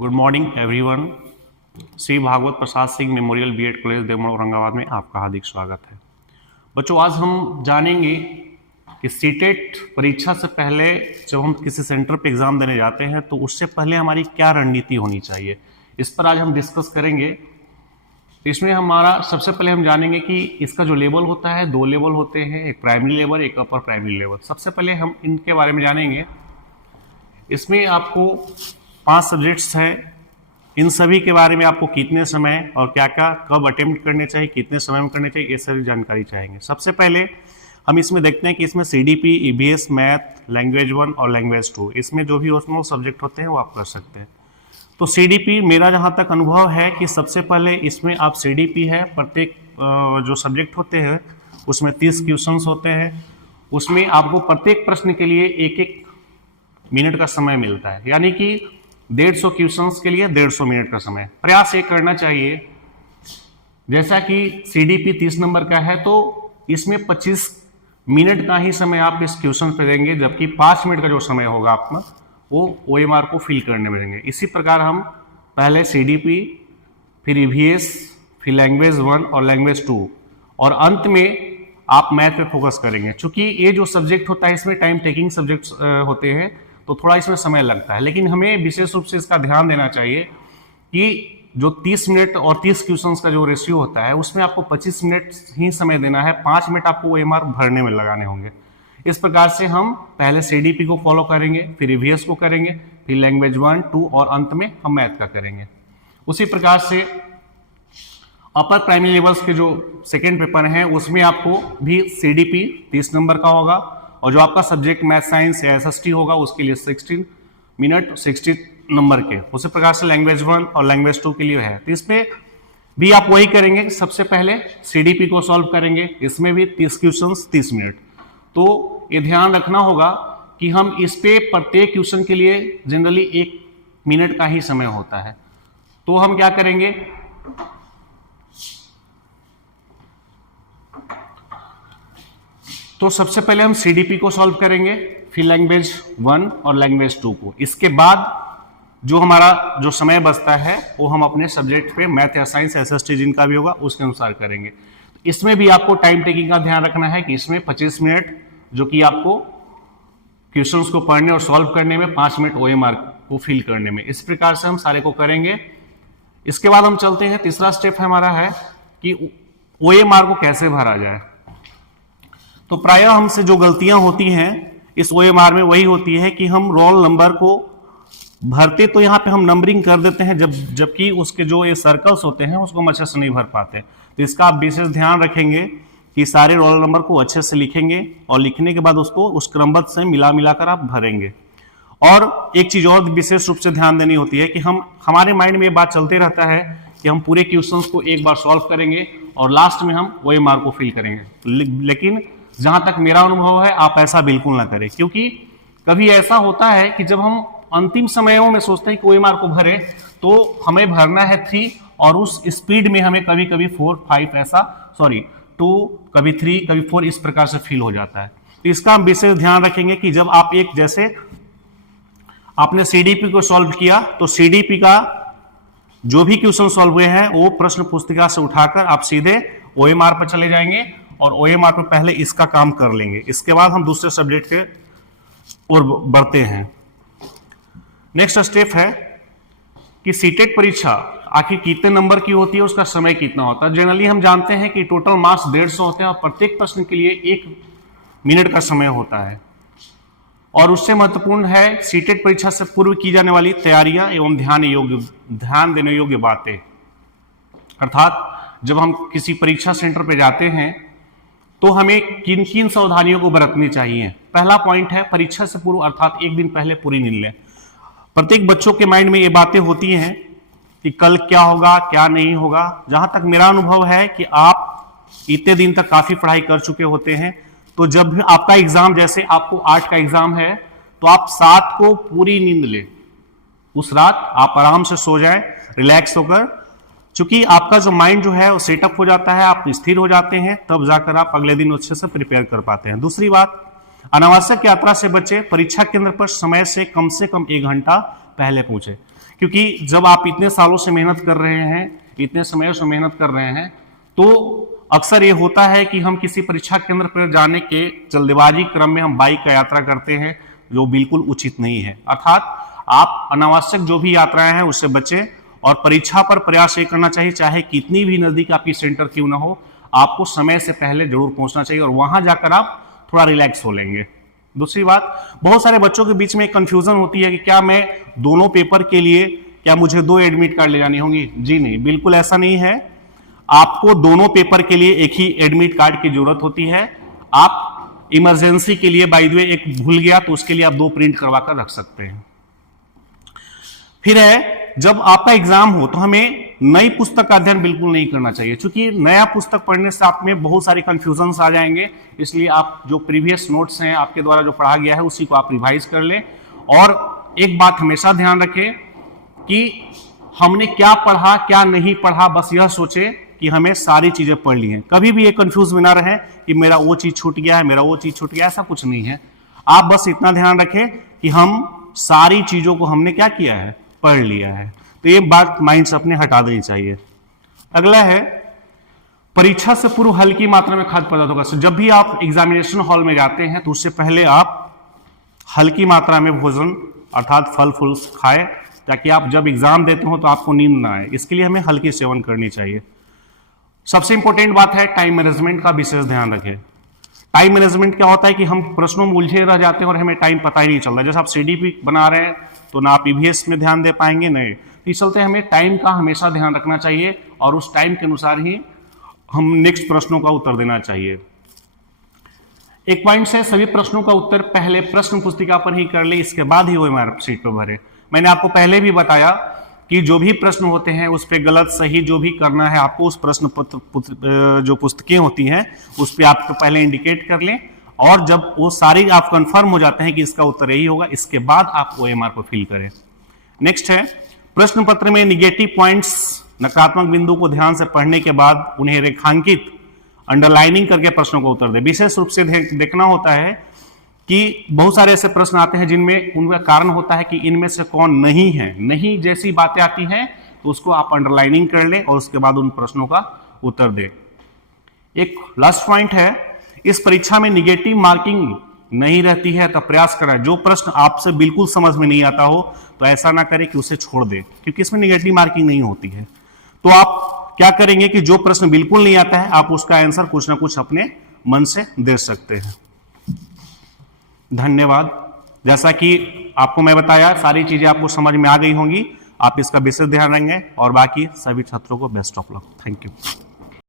Good morning everyone. Shri Bhagwat Prasad Singh memorial BEd college Deomod Aurangabad में आपका हार्दिक स्वागत है। बच्चों, आज हम जानेंगे कि सीटेट परीक्षा से पहले जब हम किसी सेंटर पे एग्जाम देने जाते हैं तो उससे पहले हमारी क्या रणनीति होनी चाहिए, इस पर आज हम डिस्कस करेंगे। इसमें हमारा सबसे पहले हम जानेंगे कि इसका जो लेवल होता है, दो लेवल होते हैं, एक प्राइमरी लेवल, एक अपर प्राइमरी लेवल। सबसे पहले हम इनके बारे में जानेंगे। इसमें आपको 5 सब्जेक्ट्स हैं। इन सभी के बारे में आपको कितने समय और क्या क्या कब अटेम्प्ट करने चाहिए, कितने समय में करने चाहिए, ये सारी जानकारी चाहेंगे। सबसे पहले हम इसमें देखते हैं कि इसमें सीडीपी, ईबीएस, मैथ, लैंग्वेज 1 और लैंग्वेज 2, इसमें जो भी ऑप्शनल सब्जेक्ट होते हैं वो आप कर सकते हैं। तो सीडीपी, मेरा जहाँ तक अनुभव है कि सबसे पहले इसमें आप सीडीपी है, प्रत्येक जो सब्जेक्ट होते हैं उसमें 30 क्वेश्चंस होते हैं। उसमें आपको प्रत्येक प्रश्न के लिए 1-1 मिनट का समय मिलता है, यानी कि 150 क्वेश्चंस के लिए 150 मिनट का समय। प्रयास ये करना चाहिए, जैसा कि सीडीपी 30 नंबर का है तो इसमें 25 मिनट का ही समय आप इस क्वेश्चन पे देंगे, जबकि 5 मिनट का जो समय होगा आपका वो ओएमआर को फिल करने में देंगे। इसी प्रकार हम पहले सीडीपी, फिर ईवीएस, फिर लैंग्वेज 1 और लैंग्वेज 2 और अंत में आप मैथ पे फोकस करेंगे। चूंकि ये जो सब्जेक्ट होता है इसमें टाइम टेकिंग सब्जेक्ट्स होते हैं तो थोड़ा इसमें समय लगता है, लेकिन हमें विशेष रूप से इसका ध्यान देना चाहिए कि जो 30 मिनट और 30 क्वेश्चंस का जो रेशियो होता है उसमें आपको 25 मिनट ही समय देना है, 5 मिनट आपको ओएमआर भरने में लगाने होंगे। इस प्रकार से हम पहले सीडीपी को फॉलो करेंगे, फिर ईवीएस को करेंगे, फिर लैंग्वेज 1, 2 और अंत में हम मैथ का करेंगे। उसी प्रकार से अपर प्राइमरी लेवल्स के जो सेकेंड पेपर हैं उसमें आपको भी सीडीपी 30 नंबर का होगा और जो आपका सब्जेक्ट मैथ, साइंस या एसएसटी होगा उसके लिए 16 मिनट 60 नंबर के। उसी प्रकार से लैंग्वेज 1 और लैंग्वेज 2 के लिए है, तो इसमें भी आप वही करेंगे। सबसे पहले सीडीपी को सॉल्व करेंगे, इसमें भी 30 क्वेश्चंस 30 मिनट। तो ये ध्यान रखना होगा कि हम इस पे प्रत्येक क्वेश्चन के लिए जनरली 1 मिनट का ही समय होता है। तो हम क्या करेंगे, तो सबसे पहले हम सीडीपी को सॉल्व करेंगे, फिर लैंग्वेज 1 और लैंग्वेज 2 को। इसके बाद जो हमारा जो समय बचता है वो हम अपने सब्जेक्ट पे मैथ या साइंस, एसएसटी जिनका भी होगा उसके अनुसार करेंगे। इसमें भी आपको टाइम टेकिंग का ध्यान रखना है कि इसमें 25 मिनट जो कि आपको क्वेश्चंस को पढ़ने और सॉल्व करने में, 5 मिनट ओएमआर को फिल करने में। इस प्रकार से हम सारे को करेंगे। इसके बाद हम चलते हैं, तीसरा स्टेप हमारा है कि ओएमआर को कैसे भरा जाए। तो प्रायः हमसे जो गलतियां होती हैं इस ओएमआर में वही होती है कि हम रोल नंबर को भरते तो यहाँ पे हम नंबरिंग कर देते हैं, जबकि उसके जो ये सर्कल्स होते हैं उसको हम अच्छे से नहीं भर पाते। तो इसका आप विशेष ध्यान रखेंगे कि सारे रोल नंबर को अच्छे से लिखेंगे और लिखने के बाद उसको उस क्रमबद्ध से मिलाकर आप भरेंगे। और एक चीज और विशेष रूप से ध्यान देनी होती है कि हमारे माइंड में ये बात चलते रहता है कि हम पूरे क्वेश्चंस को एक बार सॉल्व करेंगे और लास्ट में हम ओएमआर को फिल करेंगे, लेकिन जहां तक मेरा अनुभव है आप ऐसा बिल्कुल ना करें, क्योंकि कभी ऐसा होता है कि जब हम अंतिम समयों में सोचते हैं कि ओएमआर को भरे तो हमें भरना है 3 और उस स्पीड में हमें कभी कभी 4, 5 2, कभी 3, कभी 4 इस प्रकार से फील हो जाता है। तो इसका हम विशेष ध्यान रखेंगे कि जब आप जैसे आपने सीडीपी को सॉल्व किया तो सीडीपी का जो भी क्वेश्चन सॉल्व हुए हैं वो प्रश्न पुस्तिका से उठाकर आप सीधे ओएमआर पर चले जाएंगे और ओएमआर पर पहले इसका काम कर लेंगे। इसके बाद हम दूसरे सब्जेक्ट के ओर बढ़ते हैं। नेक्स्ट स्टेप है कि सीटेट परीक्षा आखिर कितने नंबर की होती है, उसका समय कितना होता है। जनरली हम जानते हैं कि टोटल मार्क्स 150 होते हैं और प्रत्येक प्रश्न के लिए 1 मिनट का समय होता है। और उससे महत्वपूर्ण है सीटेट परीक्षा से पूर्व की जाने वाली तैयारियां एवं ध्यान देने योग्य बातें। अर्थात जब हम किसी परीक्षा सेंटर पर जाते हैं तो हमें किन किन सावधानियों को बरतनी चाहिए। पहला पॉइंट है परीक्षा से पूर्व अर्थात 1 दिन पहले पूरी नींद लें। प्रत्येक बच्चों के माइंड में ये बातें होती हैं कि कल क्या होगा, क्या नहीं होगा। जहां तक मेरा अनुभव है कि आप इतने दिन तक काफी पढ़ाई कर चुके होते हैं, तो जब भी आपका एग्जाम, जैसे आपको 8 का एग्जाम है तो आप 7 को पूरी नींद लें। उस रात आप आराम से सो जाएं, रिलैक्स होकर, क्योंकि आपका जो माइंड जो है वो सेटअप हो जाता है, आप स्थिर हो जाते हैं, तब जाकर आप अगले दिन अच्छे से प्रिपेयर कर पाते हैं। दूसरी बात, अनावश्यक यात्रा से बचे। परीक्षा केंद्र पर समय से कम 1 घंटा पहले पहुंचे। क्योंकि जब आप इतने सालों से मेहनत कर रहे हैं, इतने समय से मेहनत कर रहे हैं, तो अक्सर ये होता है कि हम किसी परीक्षा केंद्र पर जाने के जल्दबाजी क्रम में हम बाइक का यात्रा करते हैं, जो बिल्कुल उचित नहीं है। अर्थात आप अनावश्यक जो भी यात्राएं हैं उससे बचें और परीक्षा पर प्रयास ये करना चाहिए, चाहे कितनी भी नजदीक आपकी सेंटर क्यों ना हो, आपको समय से पहले जरूर पहुंचना चाहिए और वहां जाकर आप थोड़ा रिलैक्स हो लेंगे। दूसरी बात, बहुत सारे बच्चों के बीच में एक कंफ्यूजन होती है कि क्या मैं दोनों पेपर के लिए क्या मुझे 2 एडमिट कार्ड ले जानी होंगी? जी नहीं, बिल्कुल ऐसा नहीं है। आपको दोनों पेपर के लिए एक ही एडमिट कार्ड की जरूरत होती है। आप इमरजेंसी के लिए बाय द वे एक भूल गया तो उसके लिए आप 2 प्रिंट करवा कर रख सकते हैं। फिर है, जब आपका एग्जाम हो तो हमें नई पुस्तक का अध्ययन बिल्कुल नहीं करना चाहिए, क्योंकि नया पुस्तक पढ़ने से आप में बहुत सारी कंफ्यूजन्स आ जाएंगे। इसलिए आप जो प्रीवियस नोट्स हैं, आपके द्वारा जो पढ़ा गया है, उसी को आप रिवाइज कर लें। और एक बात हमेशा ध्यान रखें कि हमने क्या पढ़ा क्या नहीं पढ़ा, बस यह सोचे कि हमें सारी चीजें पढ़ ली हैं। कभी भी ये कंफ्यूज ना रहे कि मेरा वो चीज छूट गया है, मेरा वो चीज छूट गया, ऐसा कुछ नहीं है। आप बस इतना ध्यान रखें कि हम सारी चीजों को हमने क्या किया है, पढ़ लिया है। तो ये बात माइंड से अपने हटा देनी चाहिए। अगला है, परीक्षा से पूर्व हल्की मात्रा में खाद्य पदार्थों का, जब भी आप एग्जामिनेशन हॉल में जाते हैं तो उससे पहले आप हल्की मात्रा में भोजन अर्थात फल फूल खाएं, ताकि आप जब एग्जाम देते हो तो आपको नींद ना आए। इसके लिए हमें हल्की सेवन करनी चाहिए। सबसे इंपॉर्टेंट बात है, टाइम मैनेजमेंट का विशेष ध्यान रखें। टाइम मैनेजमेंट क्या होता है कि हम प्रश्नों में उलझे रह जाते हैं और हमें टाइम पता ही नहीं चलता। जैसे आप सीडीपी बना रहे हैं तो ना आप ईवीएस में ध्यान दे पाएंगे, नहीं। इस चलते हमें टाइम का हमेशा ध्यान रखना चाहिए और उस टाइम के अनुसार ही हम नेक्स्ट प्रश्नों का उत्तर देना चाहिए। एक पॉइंट से सभी प्रश्नों का उत्तर पहले प्रश्न पुस्तिका पर ही कर ले, इसके बाद ही ओएमआर शीट पर भरे। मैंने आपको पहले भी बताया कि जो भी प्रश्न होते हैं उस पर गलत सही जो भी करना है आपको उस प्रश्न पत्र जो पुस्तकें होती हैं उस पर आपको पहले इंडिकेट कर लें, और जब वो सारी आप कंफर्म हो जाते हैं कि इसका उत्तर यही होगा, इसके बाद आप ओएमआर को फिल करें। नेक्स्ट है, प्रश्न पत्र में निगेटिव पॉइंट्स, नकारात्मक बिंदु को ध्यान से पढ़ने के बाद उन्हें रेखांकित अंडरलाइनिंग करके प्रश्नों को उत्तर दे। विशेष रूप से देखना होता है कि बहुत सारे ऐसे प्रश्न आते हैं जिनमें उनका कारण होता है कि इनमें से कौन नहीं है। नहीं जैसी बातें आती हैं तो उसको आप अंडरलाइनिंग कर लें और उसके बाद उन प्रश्नों का उत्तर दें। एक लास्ट पॉइंट है, इस परीक्षा में निगेटिव मार्किंग नहीं रहती है तो प्रयास करें। जो प्रश्न आपसे बिल्कुल समझ में नहीं आता हो तो ऐसा ना करें कि उसे छोड़ दें, क्योंकि इसमें निगेटिव मार्किंग नहीं होती है। तो आप क्या करेंगे कि जो प्रश्न बिल्कुल नहीं आता है आप उसका आंसर कुछ ना कुछ अपने मन से दे सकते हैं। धन्यवाद। जैसा कि आपको मैं बताया, सारी चीजें आपको समझ में आ गई होंगी। आप इसका विशेष ध्यान रखेंगे और बाकी सभी छात्रों को best of luck. Thank you.